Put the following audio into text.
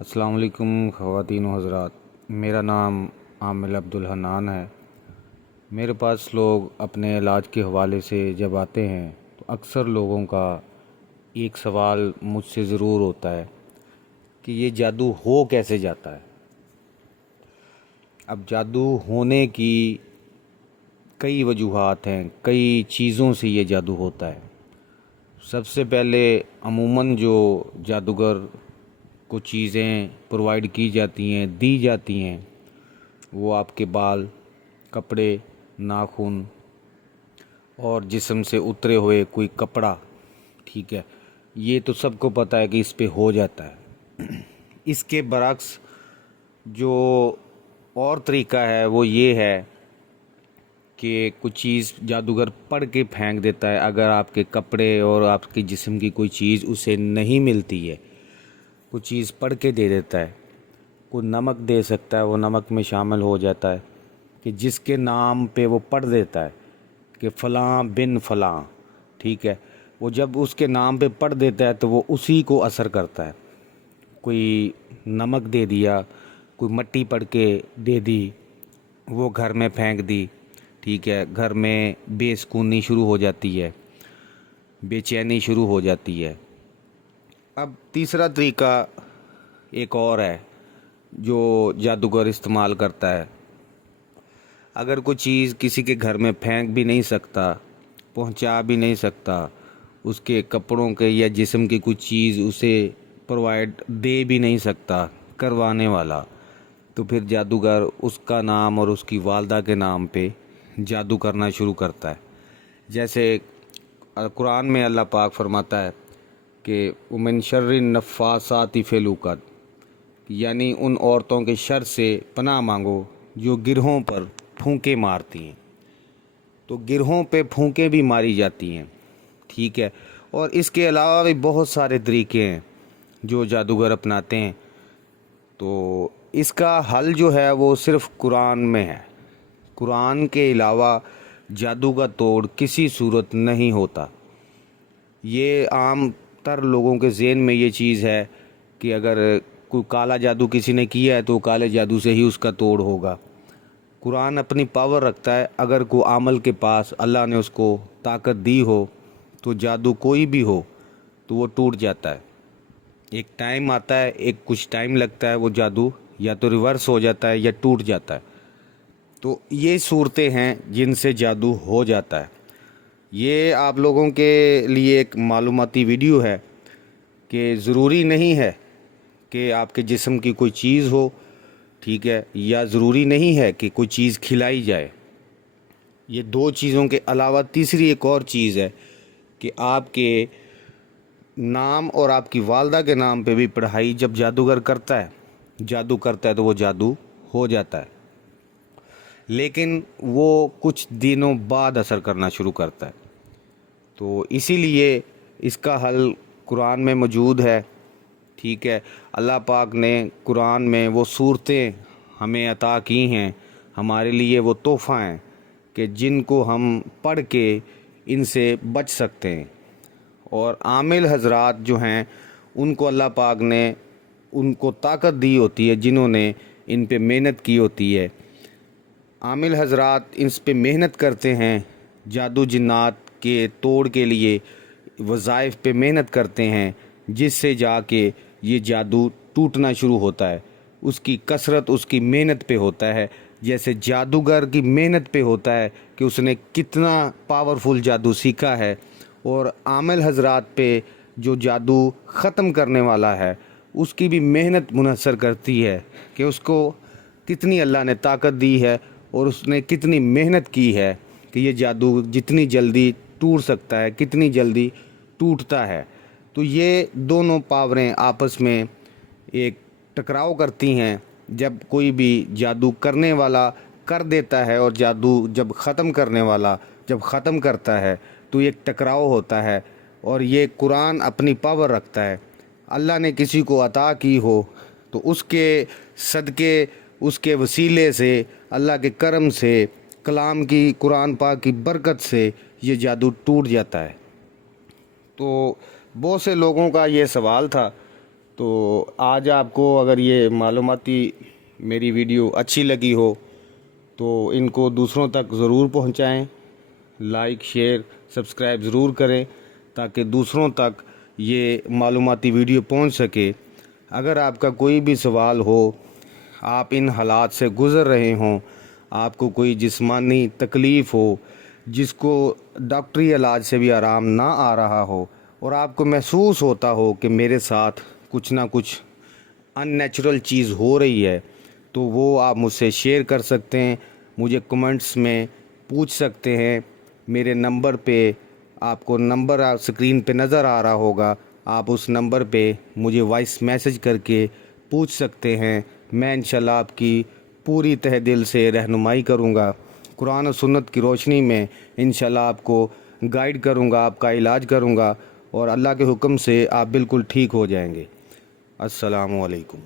السلام علیکم خواتین و حضرات، میرا نام عامل عبدالحنان ہے۔ میرے پاس لوگ اپنے علاج کے حوالے سے جب آتے ہیں تو اکثر لوگوں کا ایک سوال مجھ سے ضرور ہوتا ہے کہ یہ جادو ہو کیسے جاتا ہے۔ اب جادو ہونے کی کئی وجوہات ہیں، کئی چیزوں سے یہ جادو ہوتا ہے۔ سب سے پہلے عموماً جو جادوگر کو چیزیں پرووائڈ کی جاتی ہیں، دی جاتی ہیں، وہ آپ کے بال، کپڑے، ناخن اور جسم سے اترے ہوئے کوئی کپڑا، ٹھیک ہے، یہ تو سب کو پتہ ہے کہ اس پہ ہو جاتا ہے۔ اس کے برعکس جو اور طریقہ ہے وہ یہ ہے کہ کچھ چیز جادوگر پڑھ کے پھینک دیتا ہے۔ اگر آپ کے کپڑے اور آپ کے جسم کی کوئی چیز اسے نہیں ملتی ہے، کوئی چیز پڑھ کے دے دیتا ہے۔ کوئی نمک دے سکتا ہے، وہ نمک میں شامل ہو جاتا ہے کہ جس کے نام پہ وہ پڑھ دیتا ہے کہ فلاں بن فلاں، ٹھیک ہے، وہ جب اس کے نام پہ پڑھ دیتا ہے تو وہ اسی کو اثر کرتا ہے۔ کوئی نمک دے دیا، کوئی مٹی پڑھ کے دے دی، وہ گھر میں پھینک دی، ٹھیک ہے، گھر میں بے سکونی شروع ہو جاتی ہے، بے چینی شروع ہو جاتی ہے۔ اب تیسرا طریقہ ایک اور ہے جو جادوگر استعمال کرتا ہے۔ اگر کوئی چیز کسی کے گھر میں پھینک بھی نہیں سکتا، پہنچا بھی نہیں سکتا، اس کے کپڑوں کے یا جسم کی کوئی چیز اسے پرووائڈ دے بھی نہیں سکتا کروانے والا، تو پھر جادوگر اس کا نام اور اس کی والدہ کے نام پہ جادو کرنا شروع کرتا ہے۔ جیسے قرآن میں اللہ پاک فرماتا ہے کہ ومن شر النفاثات فی العقد، یعنی ان عورتوں کے شر سے پناہ مانگو جو گرہوں پر پھونکے مارتی ہیں۔ تو گرہوں پہ پھونکے بھی ماری جاتی ہیں، ٹھیک ہے، اور اس کے علاوہ بھی بہت سارے طریقے ہیں جو جادوگر اپناتے ہیں۔ تو اس کا حل جو ہے وہ صرف قرآن میں ہے۔ قرآن کے علاوہ جادو کا توڑ کسی صورت نہیں ہوتا۔ یہ عام تر لوگوں کے ذہن میں یہ چیز ہے کہ اگر کوئی کالا جادو کسی نے کیا ہے تو کالے جادو سے ہی اس کا توڑ ہوگا۔ قرآن اپنی پاور رکھتا ہے، اگر کوئی عامل کے پاس اللہ نے اس کو طاقت دی ہو تو جادو کوئی بھی ہو تو وہ ٹوٹ جاتا ہے۔ ایک ٹائم آتا ہے، ایک کچھ ٹائم لگتا ہے، وہ جادو یا تو ریورس ہو جاتا ہے یا ٹوٹ جاتا ہے۔ تو یہ صورتیں ہیں جن سے جادو ہو جاتا ہے۔ یہ آپ لوگوں کے لیے ایک معلوماتی ویڈیو ہے کہ ضروری نہیں ہے کہ آپ کے جسم کی کوئی چیز ہو، ٹھیک ہے، یا ضروری نہیں ہے کہ کوئی چیز کھلائی جائے۔ یہ دو چیزوں کے علاوہ تیسری ایک اور چیز ہے کہ آپ کے نام اور آپ کی والدہ کے نام پہ بھی پڑھائی جب جادوگر کرتا ہے تو وہ جادو ہو جاتا ہے، لیکن وہ کچھ دنوں بعد اثر کرنا شروع کرتا ہے۔ تو اسی لیے اس کا حل قرآن میں موجود ہے، ٹھیک ہے۔ اللہ پاک نے قرآن میں وہ صورتیں ہمیں عطا کی ہیں، ہمارے لیے وہ تحفہ ہیں کہ جن کو ہم پڑھ کے ان سے بچ سکتے ہیں۔ اور عامل حضرات جو ہیں ان کو اللہ پاک نے ان کو طاقت دی ہوتی ہے جنہوں نے ان پہ محنت کی ہوتی ہے۔ عامل حضرات اس پہ محنت کرتے ہیں، جادو جنات کے توڑ کے لیے وظائف پہ محنت کرتے ہیں، جس سے جا کے یہ جادو ٹوٹنا شروع ہوتا ہے۔ اس کی کثرت اس کی محنت پہ ہوتا ہے، جیسے جادوگر کی محنت پہ ہوتا ہے کہ اس نے کتنا پاورفل جادو سیکھا ہے، اور عامل حضرات پہ جو جادو ختم کرنے والا ہے اس کی بھی محنت منحصر کرتی ہے کہ اس کو کتنی اللہ نے طاقت دی ہے اور اس نے کتنی محنت کی ہے کہ یہ جادو جتنی جلدی ٹوٹ سکتا ہے، کتنی جلدی ٹوٹتا ہے۔ تو یہ دونوں پاوریں آپس میں ایک ٹکراؤ کرتی ہیں جب کوئی بھی جادو کرنے والا کر دیتا ہے، اور جادو جب ختم کرنے والا جب ختم کرتا ہے تو ایک ٹکراؤ ہوتا ہے۔ اور یہ قرآن اپنی پاور رکھتا ہے۔ اللہ نے کسی کو عطا کی ہو تو اس کے صدقے، اس کے وسیلے سے، اللہ کے کرم سے، کلام کی، قرآن پاک کی برکت سے یہ جادو ٹوٹ جاتا ہے۔ تو بہت سے لوگوں کا یہ سوال تھا، تو آج آپ کو اگر یہ معلوماتی میری ویڈیو اچھی لگی ہو تو ان کو دوسروں تک ضرور پہنچائیں، لائک شیئر سبسکرائب ضرور کریں تاکہ دوسروں تک یہ معلوماتی ویڈیو پہنچ سکے۔ اگر آپ کا کوئی بھی سوال ہو، آپ ان حالات سے گزر رہے ہوں، آپ کو کوئی جسمانی تکلیف ہو، جس کو ڈاکٹری علاج سے بھی آرام نہ آ رہا ہو، اور آپ کو محسوس ہوتا ہو کہ میرے ساتھ کچھ نہ کچھ ان نیچرل چیز ہو رہی ہے، تو وہ آپ مجھ سے شیئر کر سکتے ہیں، مجھے کمنٹس میں پوچھ سکتے ہیں۔ میرے نمبر پہ آپ کو نمبر اسکرین پہ نظر آ رہا ہوگا، آپ اس نمبر پہ مجھے وائس میسج کر کے پوچھ سکتے ہیں۔ میں انشاءاللہ آپ کی پوری تہ دل سے رہنمائی کروں گا، قرآن و سنت کی روشنی میں انشاءاللہ آپ کو گائیڈ کروں گا، آپ کا علاج کروں گا، اور اللہ کے حکم سے آپ بالکل ٹھیک ہو جائیں گے۔ السلام علیکم۔